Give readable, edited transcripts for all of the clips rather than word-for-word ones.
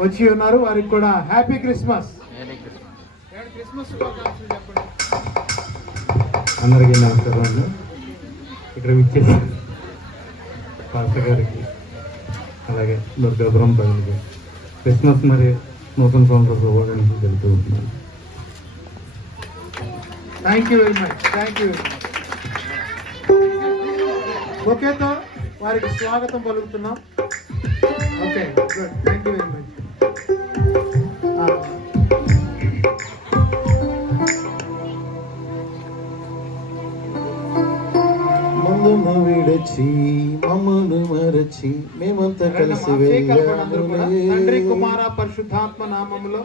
వచ్చి ఉన్నారు. వారికి కూడా హ్యాపీ క్రిస్మస్. అందరికీ నమస్కారం అండి. ఇక్కడ విచ్చేసి పాస్టర్ గారికి అలాగే దుర్గాపురం ప్రజలకి క్రిస్మస్ మరియు నూతన సంవత్సర శుభాకాంక్షలు తెలుపుతూ ఉంటున్నాను. Thank you very much. Thank you. ఓకేతో వారికి స్వాగతం పలుకుతున్నాం. Okay, good. Thank you very much. మమ్మును విడచి మమ్మును మరచి మేమంతా కలిసి తండ్రి కుమార పరిశుద్ధాత్మ నామములో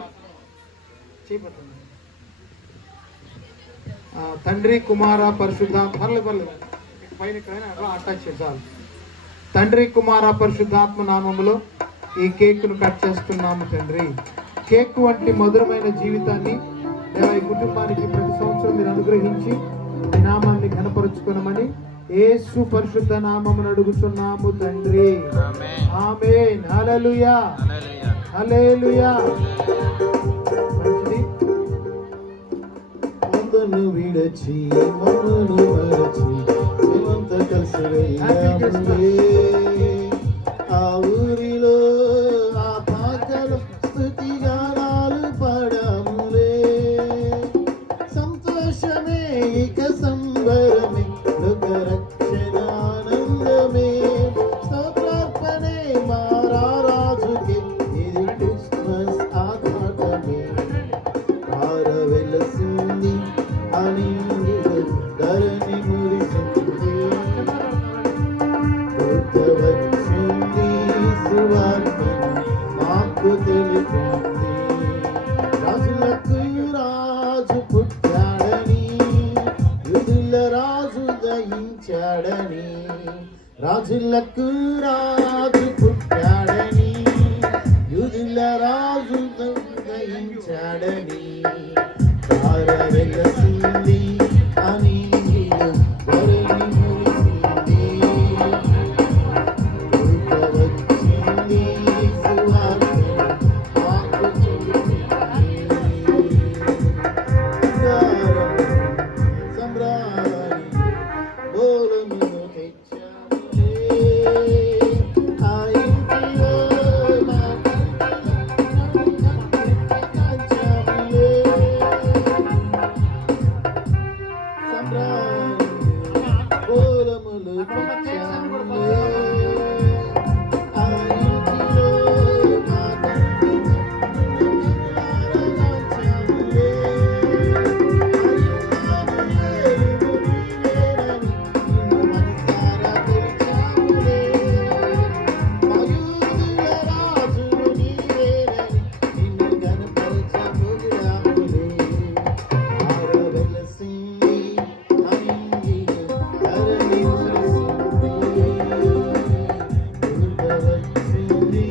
తండ్రి కుమార పరిశుద్ధాత్మ తండ్రి కుమార పరిశుద్ధాత్మ నామములో ఈ కేకును కట్ చేస్తున్నాము తండ్రి. కేక్ వంటి మధురమైన జీవితాన్ని ఈ కుటుంబానికి ప్రతి సంవత్సరం మీరు అనుగ్రహించి ఈ నామాన్ని ఘనపరుచుకున్నామని యేసు పరిశుద్ధ నామమును అడుగుతున్నాము తండ్రి. ఆమేన్. హల్లెలూయా, హల్లెలూయా. మమ్మును విడచి మమ్మును మరచి మేమంతా కలిసి వెళ్ళాములే. ఆ ఊరిలో ఆ పాకలో స్తుతి గానాలు పాడాములే. సంతోషమే ఇక సంబరమే లోక రక్షణ ఆనందమే. స్తోత్రార్పణే మారా రాజుకే ఇది క్రిస్మస్ ఆత్మకమే. వెలసింది అని ధరణి మురిసింది. వచ్చింది సువార్తను మాకు తెలిపింది. రాజులకు రాజు పుట్టాడని యూదుల రాజు దయించాడని. రాజులకు రాజు పుట్టాడని యూదుల రాజు దయించాడని. వెలసింది అని ధరణి మురిసింది. వచ్చింది సువార్తను మాకు తెలిపింది. సంబరాన్ని బోలమును తెచ్చాములే. ఆ ఇంటిలో మా పూలములు తెచ్చాములే. ఆ ఇంటిలో మా తండ్రి దాచాములే. నిన్ను మనసారా కొలిచాములే. మయూరుల రాజు నీవేనని నిన్ను ఘనపరచబోయాములే. వెలసింది అని ధరణి మురిసింది. వచ్చింది